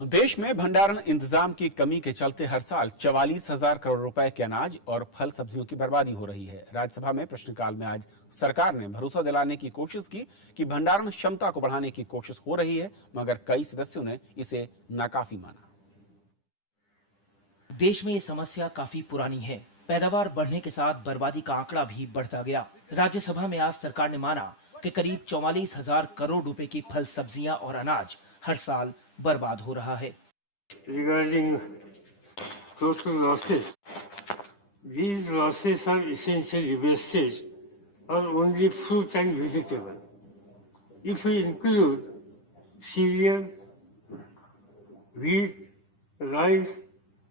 देश में भंडारण इंतजाम की कमी के चलते हर साल 44,000 करोड़ रुपए के अनाज और फल सब्जियों की बर्बादी हो रही है। राज्यसभा में प्रश्नकाल में आज सरकार ने भरोसा दिलाने की कोशिश की कि भंडारण क्षमता को बढ़ाने की कोशिश हो रही है, मगर कई सदस्यों ने इसे नाकाफी माना। देश में ये समस्या काफी पुरानी है। पैदावार बढ़ने के साथ बर्बादी का आंकड़ा भी बढ़ता गया। राज्यसभा में आज सरकार ने माना कि करीब 44,000 करोड़ रुपए की फल सब्जियां और अनाज हर साल बर्बाद हो रहा है। Regarding total losses, these losses are essentially wastage or only fruit and vegetable. If we include cereal, wheat, rice,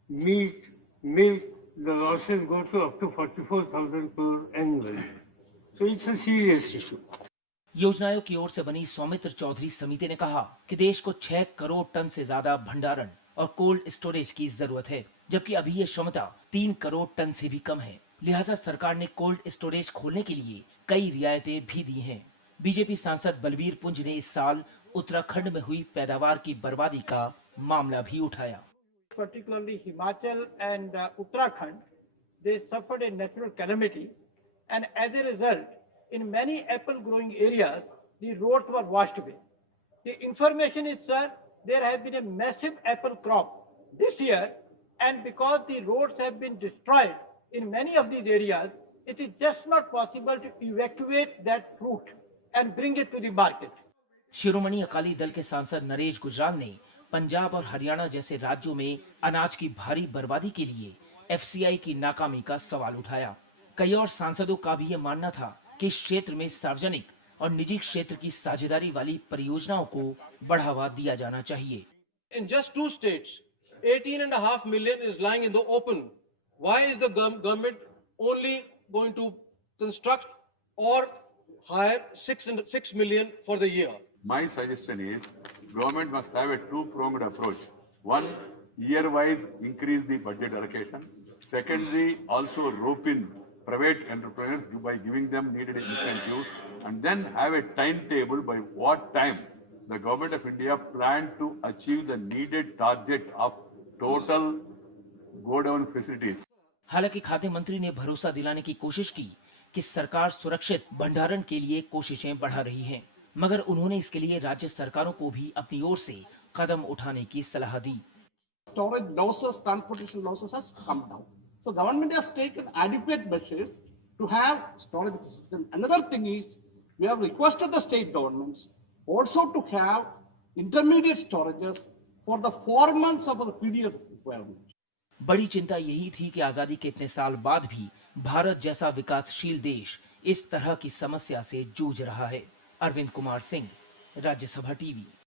meat, milk, the losses go to up to 44,000 crore annually. So it's a serious issue. योजना आयोग की ओर से बनी सौमित्र चौधरी समिति ने कहा कि देश को 6 करोड़ टन से ज्यादा भंडारण और कोल्ड स्टोरेज की जरूरत है, जबकि अभी ये क्षमता 3 करोड़ टन से भी कम है। लिहाजा सरकार ने कोल्ड स्टोरेज खोलने के लिए कई रियायतें भी दी हैं। बीजेपी सांसद बलबीर पुंज ने इस साल उत्तराखंड में हुई पैदावार की बर्बादी का मामला भी उठाया। Particularly Himachal and Uttarakhand, they suffered a natural calamity, and as a result, in many apple growing areas, the roads were washed away. The information is, sir, there has been a massive apple crop this year, and because the roads have been destroyed in many of these areas, it is just not possible to evacuate that fruit and bring it to the market. Shiromani Akali Dal के सांसद नरेश गुजराल ने पंजाब और हरियाणा जैसे राज्यों में अनाज की भारी बर्बादी के लिए एफसीआई की नाकामी का सवाल उठाया। कई और सांसदों का भी ये मानना था कि इस क्षेत्र में सार्वजनिक और निजी क्षेत्र की साझेदारी वाली परियोजनाओं को बढ़ावा दिया जाना चाहिए। In just 2 states, 18.5 million is lying in the open. Why is the government only going to construct or hire 6 million for the year? My suggestion is government must have a two-pronged approach. One, year-wise increase the budget allocation. Secondly, also rope in private entrepreneurs by giving them needed incentives, and then have a timetable by what time the government of India plan to achieve the needed target of total go-down facilities. हालांकि खाद्य मंत्री ने भरोसा दिलाने की कोशिश की कि सरकार सुरक्षित भंडारण के लिए कोशिशें बढ़ा रही है, मगर उन्होंने इसके लिए राज्य सरकारों को भी अपनी ओर से कदम उठाने की सलाह दी। Storage losses, transportation losses has come down. So government has taken adequate measures to have storage facilities. And another thing is, we have requested the state governments also to have intermediate storages for the 4 months of the period requirement. बड़ी चिंता यही थी कि आजादी के इतने साल बाद भी भारत जैसा विकासशील देश इस तरह की समस्या से जूझ रहा है। अरविंद कुमार सिंह, राज्यसभा टीवी।